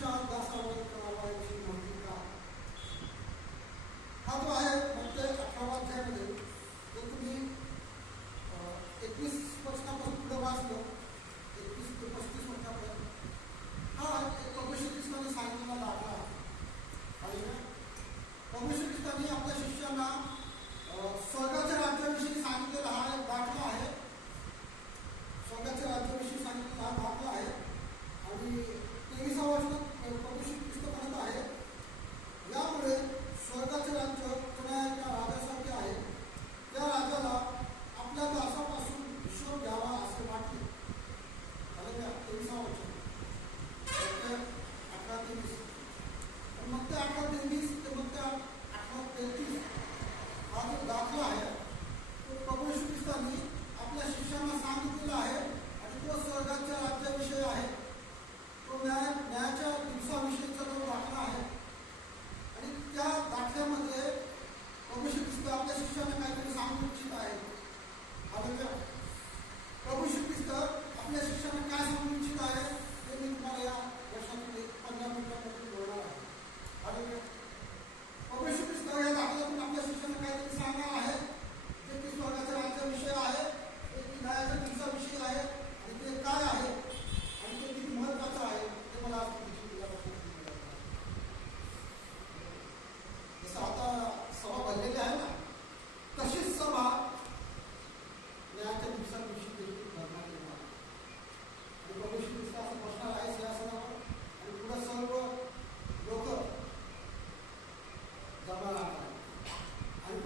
चार दस अवगत करावा उसी मंदिर का अथवा है मध्य अठरावा अध्यायामध्ये जर तुम्ही एकवीस वर्षापासून पुढे वाचलं एकवीस ते पस्तीस वर्षापर्यंत हा एक प्रभू सांगितलेला दाखला आहे आपल्या शिष्यांना स्वर्गाच्या राज्याविषयी सांगितलेला हा। एक दाखला आहे स्वर्गाच्या राज्याविषयी सांगितलेला हा दाखला आहे आणि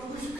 Ama bu yüzük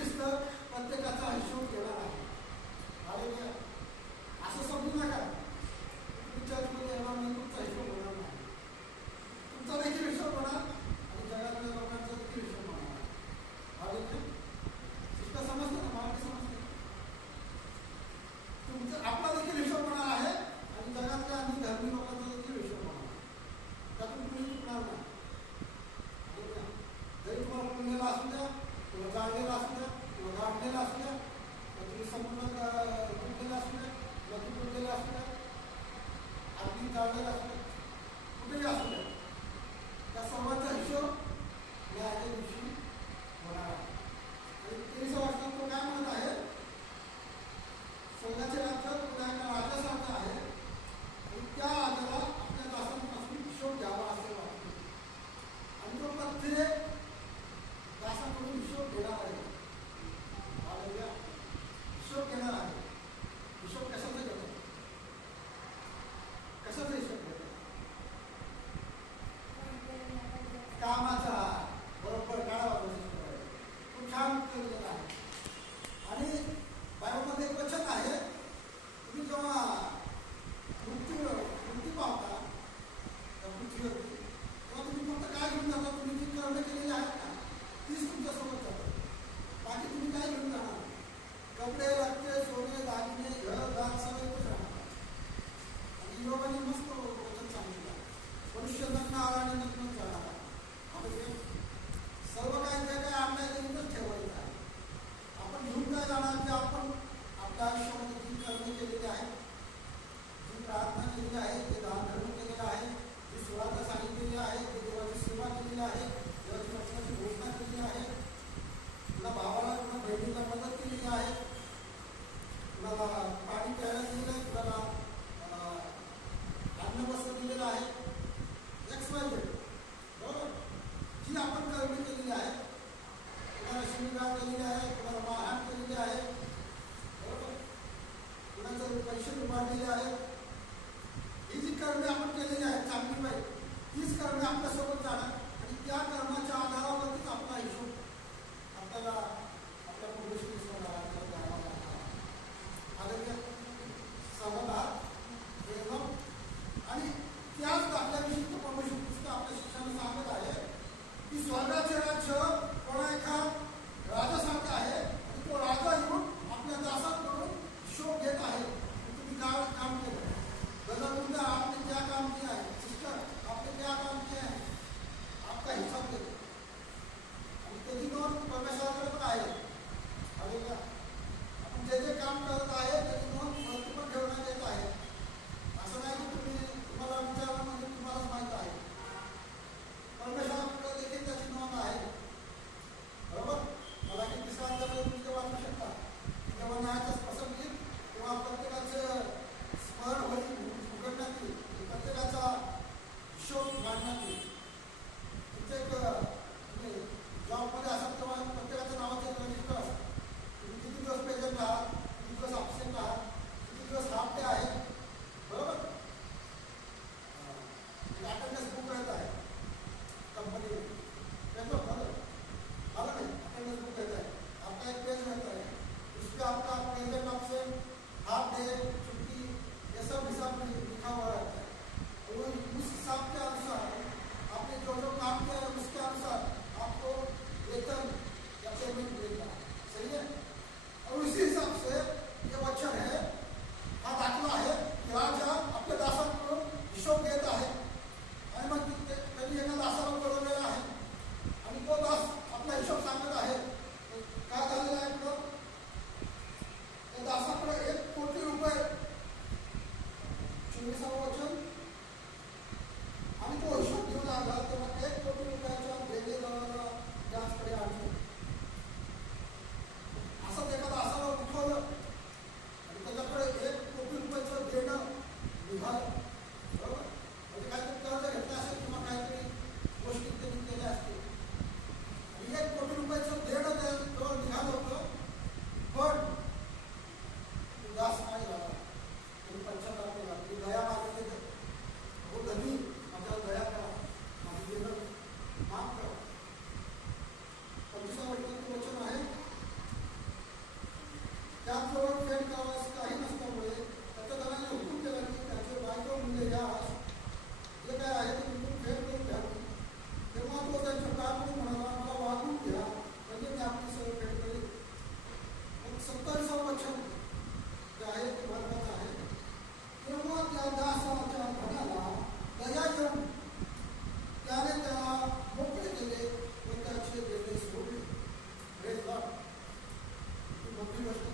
ही मोठी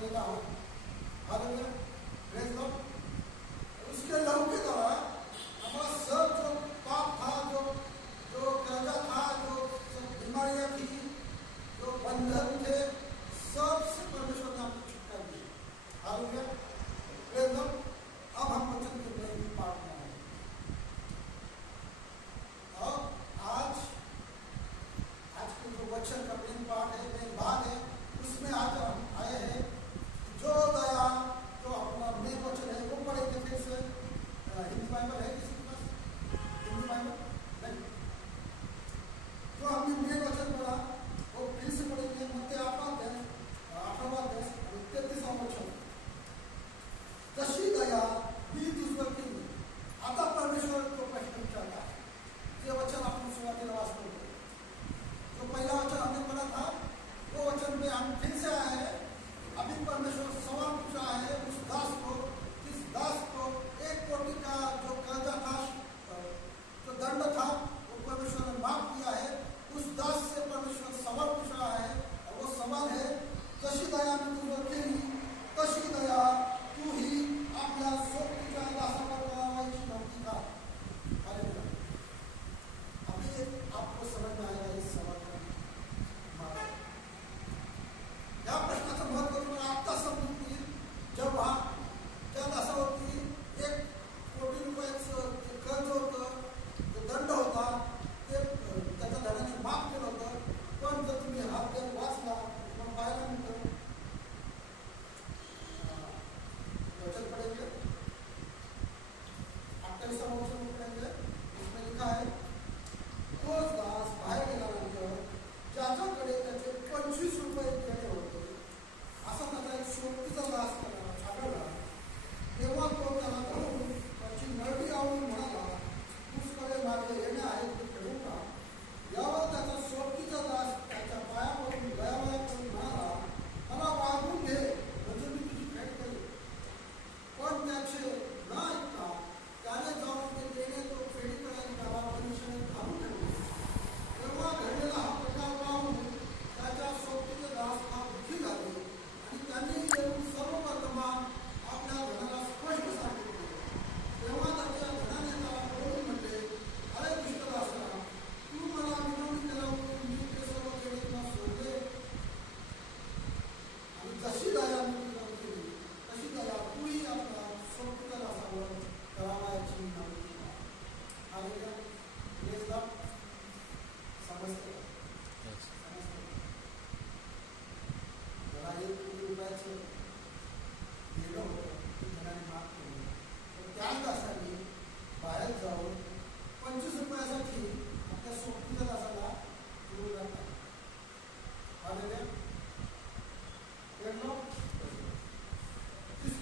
देता हूँ। हाल प्रेस दो Aye.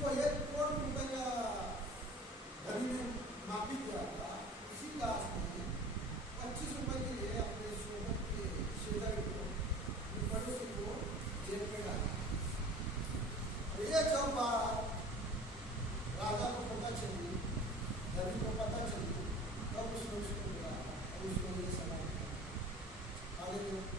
Go ahead.